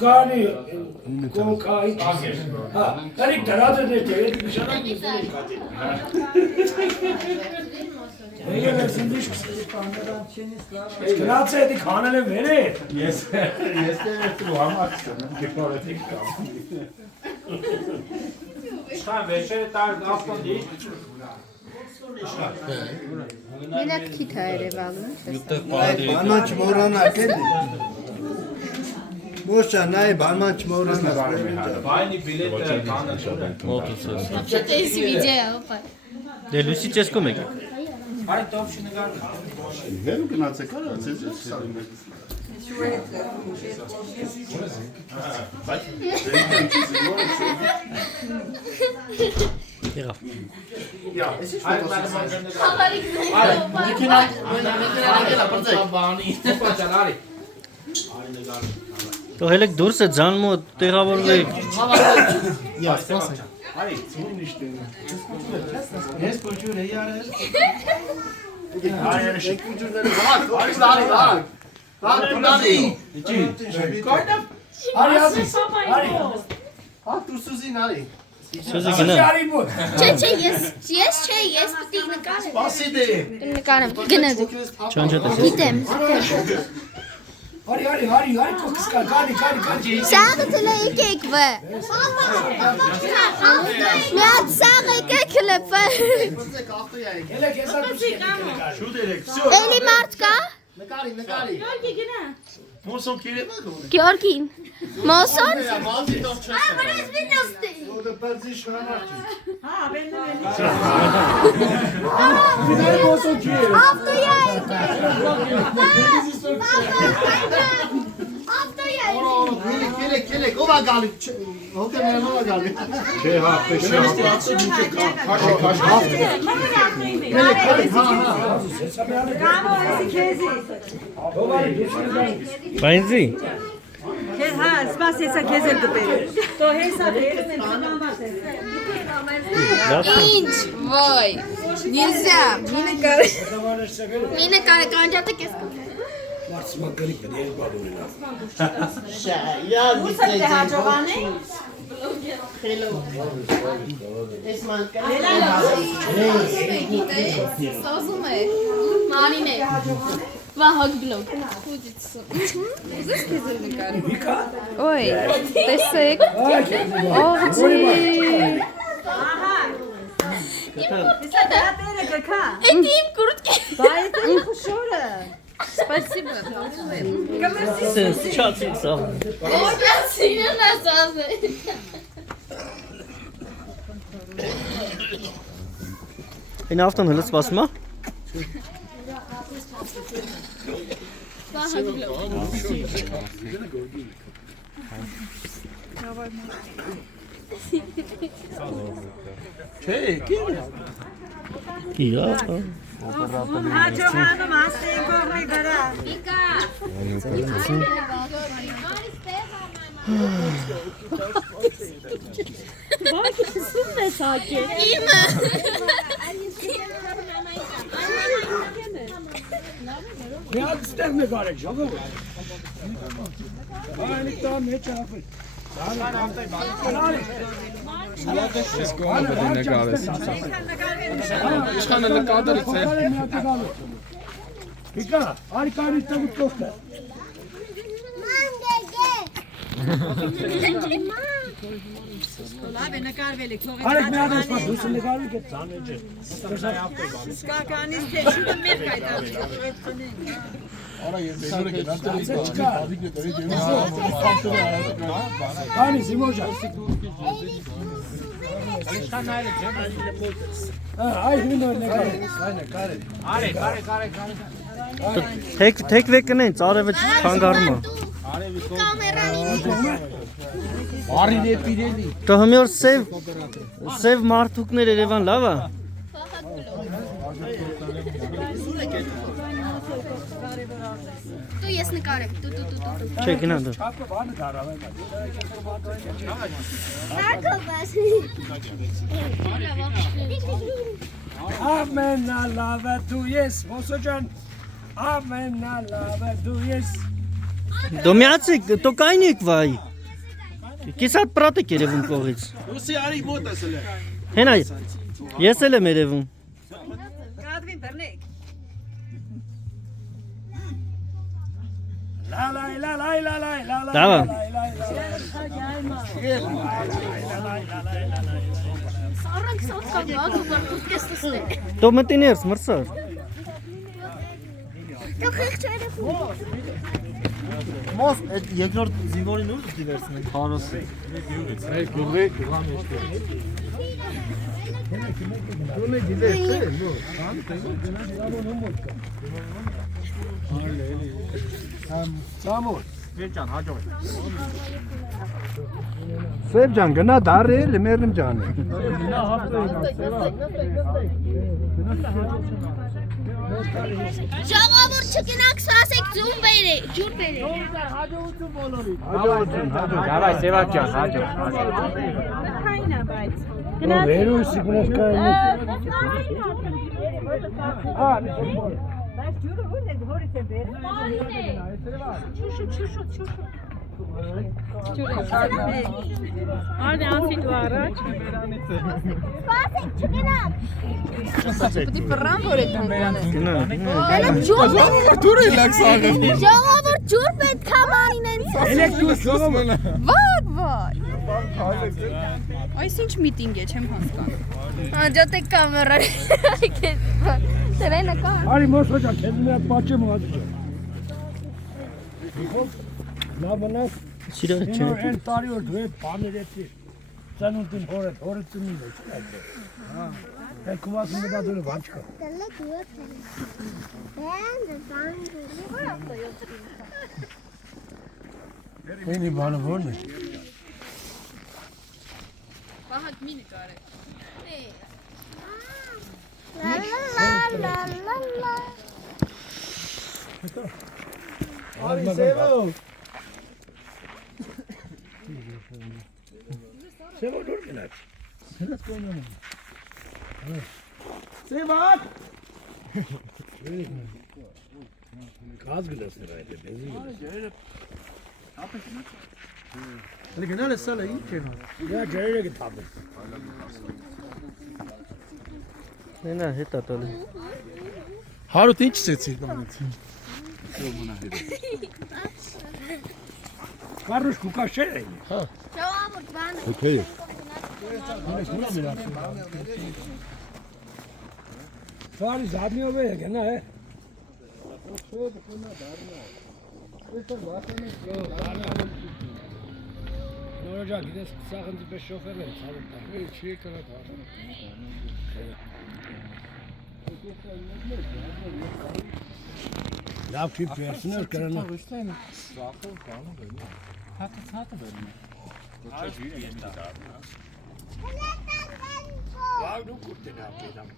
Gani, Kokai, Kani Tarada de Televishana. Grazie di canale vere. Yes, tu hamak before I think. Šta večer tak afton değil. Minak kita Erevan'ı. Balmanç Morana geldi. Boşa nay Balmanç Morana. Aynı bilet kanal. Вообще ты если видео. Դե լույսի ճես կոմ եք։ Ay top şimdi gar. Վեր գնացեք արա, ցեզ Եղավ։ Դու հելեք դուրս է ձան մոտ տեղավորվեք։ Ես կուլտուրը յարել։ Սուզի գնա։ Չէ, ես պիտի նկարեմ։ Նկարեմ, գնա դու։ Չանջա տես։ Գիտեմ։ Hari, kokuska, gani. Սաղը տլե եկեք վը։ Միատ սաղը եկեք լպը։ Hele kesa Էլի մարդ կա։ Մոսոն կիրե մա։ Գյորգին։ Մոսոն։ Որը բարձի շնորհակալ։ Ավտոյա։ Kelek, ova galiba. Hoca benim ova galiba. Բայնզի։ Spasiesa kezel duperi. To hesap etme tamam Ինչ, ոյ։ Нельзя, մինը կարը կանջատը կես կը։ Martsmakari kadiye balunina. Ya Usate hajovane? Սազում է, մանին է, վահակ բլոգ, ուզից քեզ էր նկարի, ոյ, տեսեք, ողջի, էդ իմ կուրտք է, Спасибо. Չացի սա։ Օրդացինը նասազ է։ Այն ավտոն հլը սպասում է։ Վահակ բլոգ։ Չէ, կին։ Իա։ Hajovane masten korre gara. Իկա։ Bak sum ne sakin. Իմը։ Միակ ստեղ նկարեք, ժողով։ Այլ տան մեջ ապել։ Իշխանը նկարդրից է։ Իկա, արի տավուտ կողքը։ Լավ է նկարվել եք թողեք։ Արեք մի հատ ասպա, դուս նկարվի կետ ծան էջ է։ Սկականից թե շուտը մեր կայտավի։ Կանի, զիմոժա։ Այ հինոր նկարեք։ Արեք։ Թեք վեկնեն, ծարևը չանգարում է։ Կամերանին։ Արին է պիրելի։ Դու հիմա սև մարդուկներ Երևան լավ է։ Դու ես նկարեք, դու։ Չէ, գնա դու։ Չապը բանը դարավ է։ Ամենալավը դու ես, Մոսո ջան, ամենալավը դու ես, Դու միացեք, դու կայնիկ վայ։ Կիսատ պրատը կերևում կողից։ Լուսի արի մոտ ասել է։ Հենայ, ես էլ եմ երևում։ Կադրին բռնեք։ La la la la la la la la. Դավա։ Սառանք սոտկան գած ու բրդուս կեստստե։ Դու մտիներս մրսար։ Դու խիղճ երեխու։ Մոս այդ երկրորդ զինվորին ուր դիվերսն են հարոսը։ Սամոլ։ Սև ջան գնա դարել մերնեմ ջանը։ Ժողովուրդ չգնաք սասեք ջուր բերի, ջուր բերի։ Դավայ Սևակ ջան, հաջող։ Քայնա բայց։ Վերուս սիգնես կայնի։ Բայց ջուրը ո՞ր է հորից է բեր։ Արդ անցի դու առաջ։ Սասեք չգնաք։ Պետք է բռան որ եք անկանես։ Գնա։ Հələ ջուր բերի։ Դուրը լաքսաղը։ Ժողովուրդ ջուր պետք է մարին են։ Էլեկտրոս ժողովուրդ։ Վատ վատ։ Այս ինչ միտինգ է, չեմ հասկանում։ Անջատեք կամերան։ Տերենը կա։ Արի մոսոջա, քեզ մի հատ պատճեմ ու հատուջա։ Լավ մնաս։ Սիրահ չէ։ Ինոր են տարի որ դու հետ բաներ էտի։ Ծանուտին հորը ծնին է, չէ՞։ Հա։ Այդ կուվասը մտա դուրը վաչկա։ Դելը դուր։ Բան Էնի բանը որն է։ Բահակ մի նկարը։ La la la la. Արի սևո։ Սևո դուր գնաց։ Գնաց կոնյանում։ Սևակ։ Կազ գնաց նրա հետ, բենզին գնաց։ Հələ գնալ է սալը ինչ է։ Դա ջերերը գտաբը։ Նենա հետա տալի։ Հարուտ ինչ ցեցի դրանից։ Կարուշ կուկաշեր է։ Հա։ Ժողովուրդ բան։ Okay։ Սարի զադնիով է գնա է։ Նորոջա գիտես սաղնդի պես շոֆեր են ցավը։ Չի կրա դա։ Լավ չի պերսոնալ կրանա։ Վավ դու կուտենա ապետամ։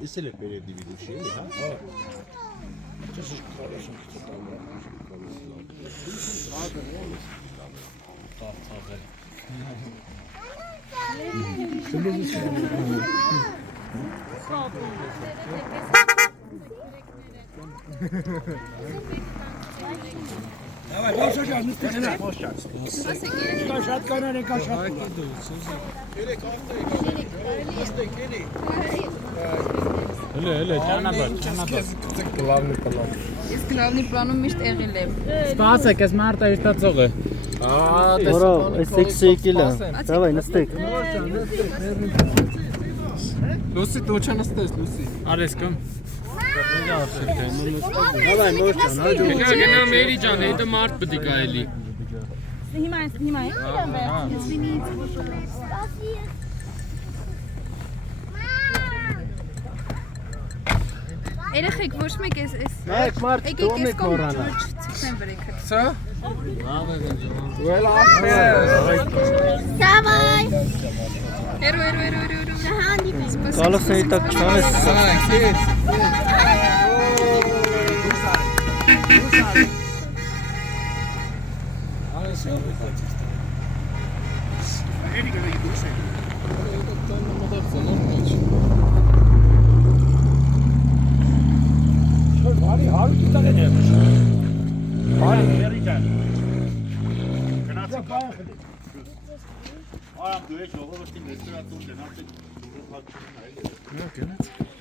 Esse ele é perdido de cheio, ha? Давай, Бошаджан, ну ты на. Кашат канане кашат. Ես գլավնի պլանում միշտ եղել եմ։ Սպասեք, ես մարտա իր տածող է։ Որա, այս էքսի եկել է։ Դավայ նստեք։ Լուսի դու չնստես լուսի։ Արես կամ։ Դավայ մոշան, հաջող։ Գնա մերի ջան, հետո մարդ պետք է գայելի։ Հիմա Երեխեք ոչ մեկ էս Մեկ մարդ դոմեք մորանա։ չցնեմ վրեքը։ Սա։ Давай. Հերո։ Կալոսների տակ չանես։ Բարի հարուտ տակ են եղել։ Բարի Երի ջան։ դա բայ խլի։ Արամ դու ես ժողովրդի մեծրատուն դնացեք։ Գնաց։